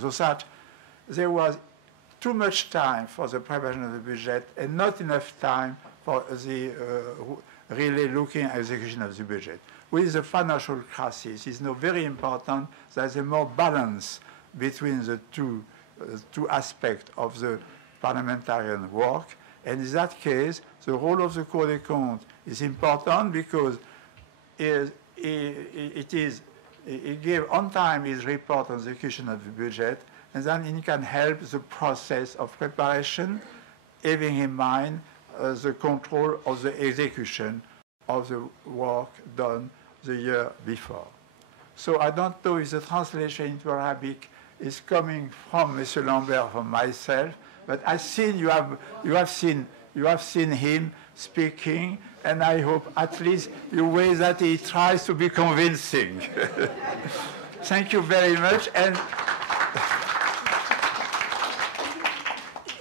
So that there was too much time for the preparation of the budget and not enough time for the really looking at execution of the budget. With the financial crisis, it's now very important that there's a more balance between the two aspects of the parliamentarian work. And in that case, the role of the Cour des Comptes is important because it gives on time his report on the execution of the budget, and then it can help the process of preparation, having in mind the control of the execution of the work done the year before. So I don't know if the translation into Arabic is coming from Mr. Lambert or from myself, but I've seen you have seen him speaking, and I hope at least the way that he tries to be convincing. Thank you very much. And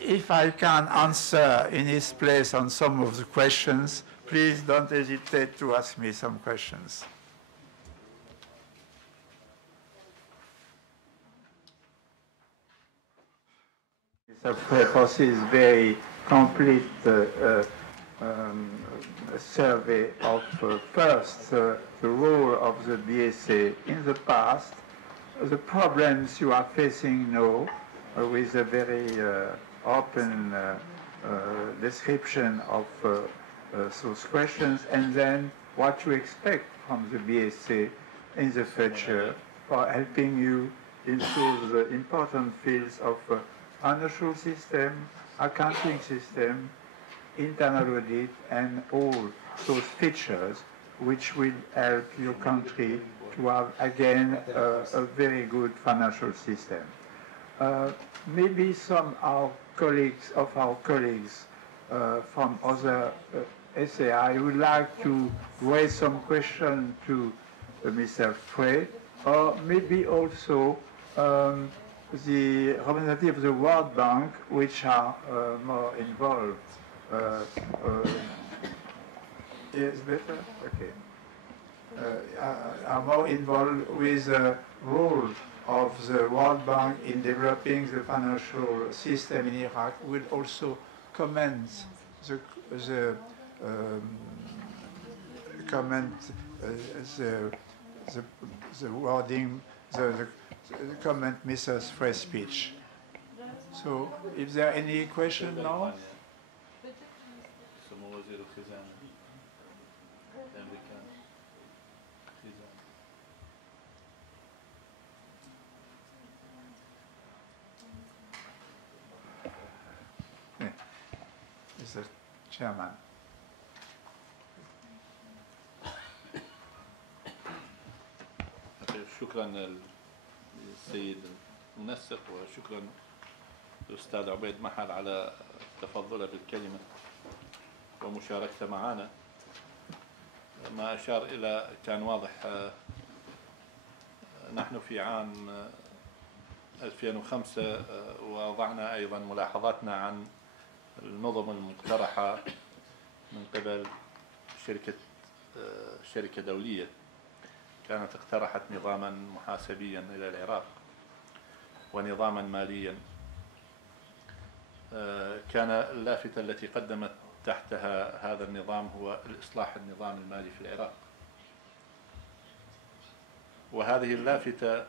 if I can answer in his place on some of the questions, please don't hesitate to ask me some questions. Mr. Preposi is very complete survey of first the role of the BSA in the past, the problems you are facing now with a very open description of those questions, and then what you expect from the BSA in the future for helping you in those important fields of financial system, accounting system, internal audit, and all those features which will help your country to have, again, a very good financial system. Maybe some of our colleagues from other SAI would like to raise some question to Mr. Frey, or maybe also the representative of the World Bank, which are more involved. Is better? Okay. Are more involved with the role of the World Bank in developing the financial system in Iraq, will also comment the wording, the comment Mrs. Frey's speech. So, is there any question now? Mr. Chairman. شكرا للسيد المنسق، وشكرا للأستاذ عبيد محل على تفضله بالكلمة ومشاركته معنا. ما أشار إلى كان واضح. نحن في عام 2005 وضعنا أيضا ملاحظاتنا عن النظم المقترحة من قبل شركة دولية كانت اقترحت نظاما محاسبيا إلى العراق ونظاما ماليا. كان اللافتة التي قدمت تحتها هذا النظام هو الإصلاح النظام المالي في العراق، وهذه اللافتة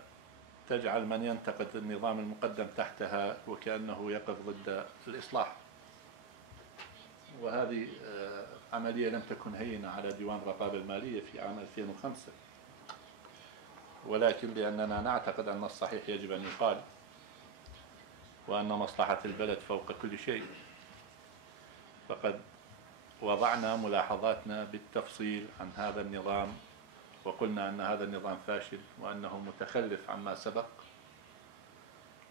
تجعل من ينتقد النظام المقدم تحتها وكأنه يقف ضد الإصلاح، وهذه عملية لم تكن هينة على ديوان الرقابة المالية في عام 2005، ولكن لأننا نعتقد أن الصحيح يجب أن يقال وأن مصلحة البلد فوق كل شيء، فقد وضعنا ملاحظاتنا بالتفصيل عن هذا النظام وقلنا أن هذا النظام فاشل وأنه متخلف عما سبق.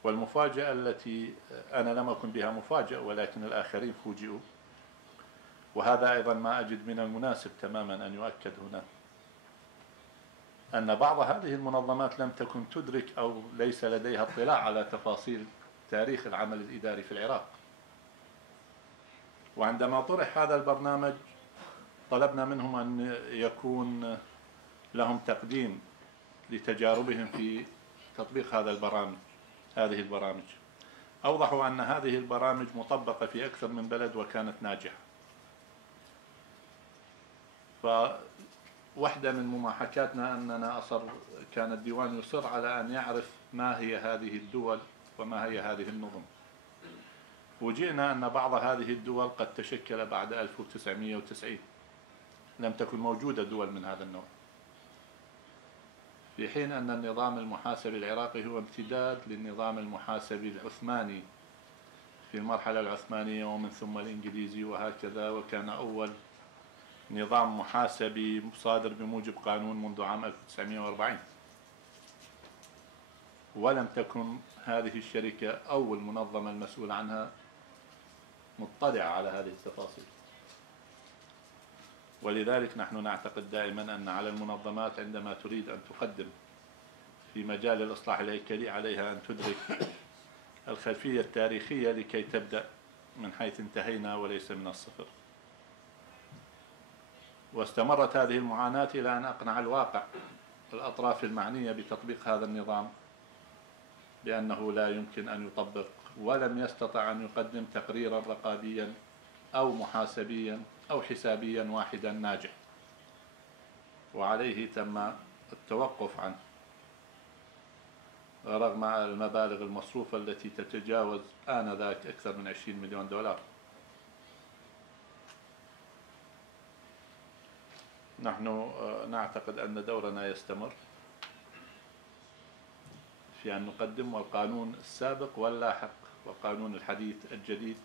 والمفاجأة التي أنا لم أكن بها مفاجأة ولكن الآخرين فوجئوا، وهذا أيضا ما أجد من المناسب تماما أن يؤكد هنا، أن بعض هذه المنظمات لم تكن تدرك أو ليس لديها اطلاع على تفاصيل تاريخ العمل الإداري في العراق. وعندما طرح هذا البرنامج طلبنا منهم أن يكون لهم تقديم لتجاربهم في تطبيق هذا البرامج، هذه البرامج. أوضحوا أن هذه البرامج مطبقة في أكثر من بلد وكانت ناجحة. فواحدة من مماحكاتنا أننا كان الديوان يصر على أن يعرف ما هي هذه الدول وما هي هذه النظم. وجئنا أن بعض هذه الدول قد تشكل بعد 1990، لم تكن موجودة دول من هذا النوع، في حين أن النظام المحاسبي العراقي هو امتداد للنظام المحاسبي العثماني في المرحلة العثمانية ومن ثم الإنجليزي وهكذا، وكان أول نظام محاسبي صادر بموجب قانون منذ عام 1940. ولم تكن هذه الشركة أو المنظمة المسؤول عنها مطلعة على هذه التفاصيل. ولذلك نحن نعتقد دائما أن على المنظمات عندما تريد أن تقدم في مجال الإصلاح الهيكلي عليها أن تدرك الخلفية التاريخية لكي تبدأ من حيث انتهينا وليس من الصفر. واستمرت هذه المعاناة إلى أن أقنع الواقع الأطراف المعنية بتطبيق هذا النظام بأنه لا يمكن أن يطبق، ولم يستطع أن يقدم تقريرا رقابيا أو محاسبيا أو حسابيا واحدا ناجح، وعليه تم التوقف عنه رغم المبالغ المصروفة التي تتجاوز آنذاك أكثر من 20 مليون دولار. نحن نعتقد أن دورنا يستمر في أن نقدم، والقانون السابق واللاحق والقانون الحديث الجديد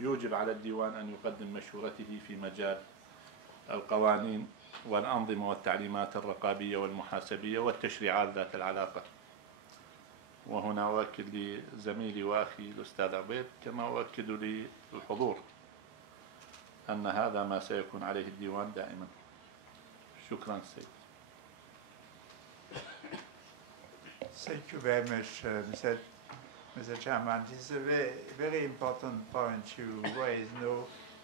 يوجب على الديوان أن يقدم مشورته في مجال القوانين والأنظمة والتعليمات الرقابية والمحاسبية والتشريعات ذات العلاقة. وهنا أؤكد لزميلي وأخي الأستاذ عبيد كما أؤكد للحضور أن هذا ما سيكون عليه الديوان دائما. شكرا سيد. Thank you very much, Mr. Chairman. This is a very, very important point you raised,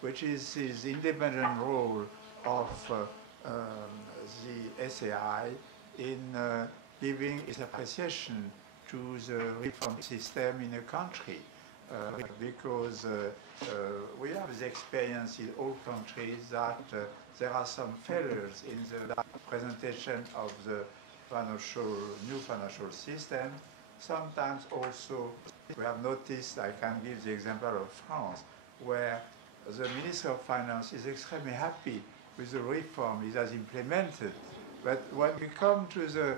which is the independent role of the SAI in giving its appreciation to the reform system in a country, because we have the experience in all countries that there are some failures in the presentation of the new financial system. Sometimes also we have noticed, I can give the example of France, where the Minister of Finance is extremely happy with the reform it has implemented. But when we come to the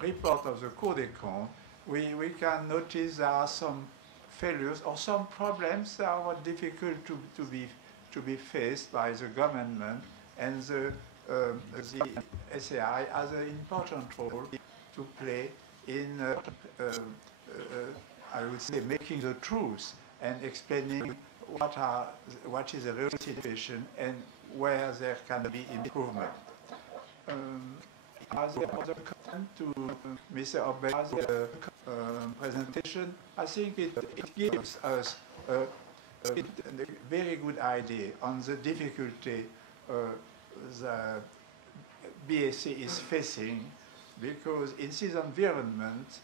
report of the Cour des Comptes, we can notice there are some failures or some problems that are difficult to be faced by the government, and the SAI has an important role to play in, I would say, making the truth and explaining what is the real situation and where there can be improvement. As a comment to Mr. Obed's presentation, I think it gives us a very good idea on the difficulty the BSA is facing, because in this environment,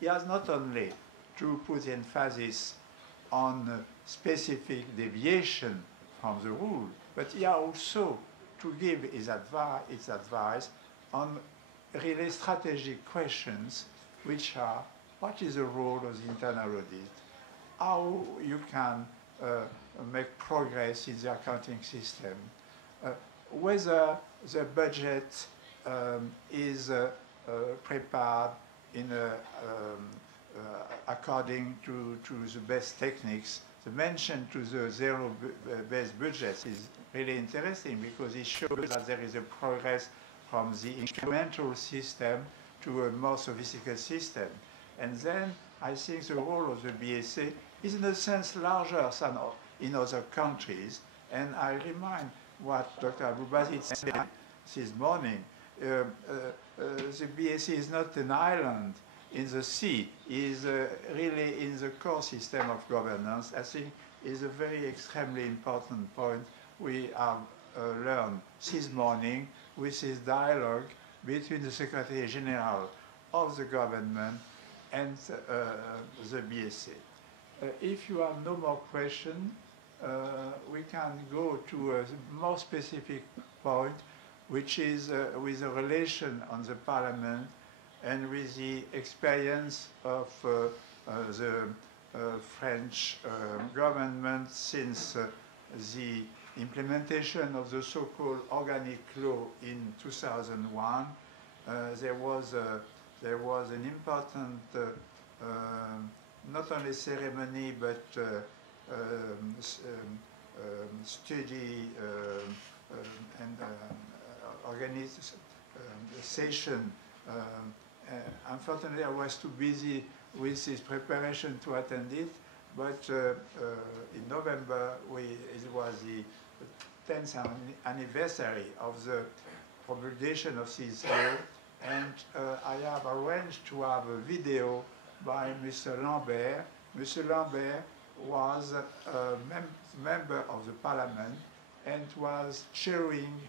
he has not only to put emphasis on specific deviation from the rule, but he has also to give his advice on really strategic questions, which are: what is the role of the internal audit? How you can make progress in the accounting system? Whether the budget is prepared in according to the best techniques. The mention to the zero-based budget is really interesting, because it shows that there is a progress from the incremental system to a more sophisticated system. And then I think the role of the BSA is in a sense larger than in other countries. And I remind what Dr. Abou-Bassit said this morning. The BSA is not an island in the sea, is really in the core system of governance. I think is a very extremely important point we have learned this morning with this dialogue between the Secretary General of the government and the BSA. If you have no more questions, we can go to a more specific point, which is with the relation on the Parliament and with the experience of the French government since the implementation of the so-called organic law in 2001. There was an important not only ceremony but study and organization. Unfortunately, I was too busy with this preparation to attend it, but in November it was the 10th anniversary of the promulgation of this law, and I have arranged to have a video by Mr. Lambert. Mr. Lambert was a member of the Parliament and was chairing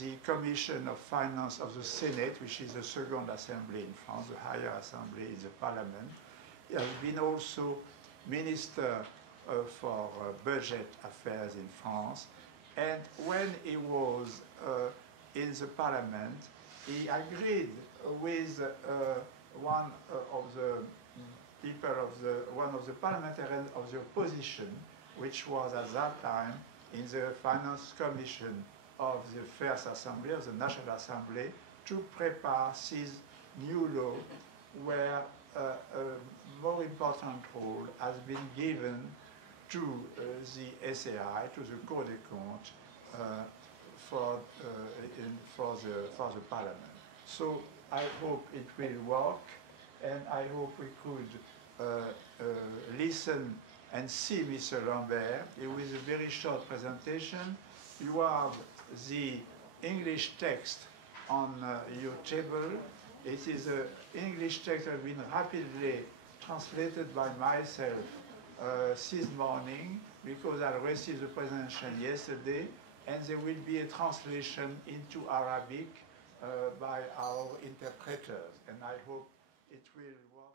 the Commission of Finance of the Senate, which is the second assembly in France, the higher assembly in the Parliament. He has been also Minister for Budget Affairs in France. And when he was in the Parliament, he agreed with one of the parliamentarians of the opposition, which was at that time in the Finance Commission of the First Assembly, of the National Assembly, to prepare this new law where a more important role has been given to the SAI, to the Cour des Comptes, for the Parliament. So I hope it will work, and I hope we could listen and see Mr. Lambert. It was a very short presentation. You have the English text on your table. It is an English text that has been rapidly translated by myself this morning, because I received the presentation yesterday, and there will be a translation into Arabic by our interpreters, and I hope it will work.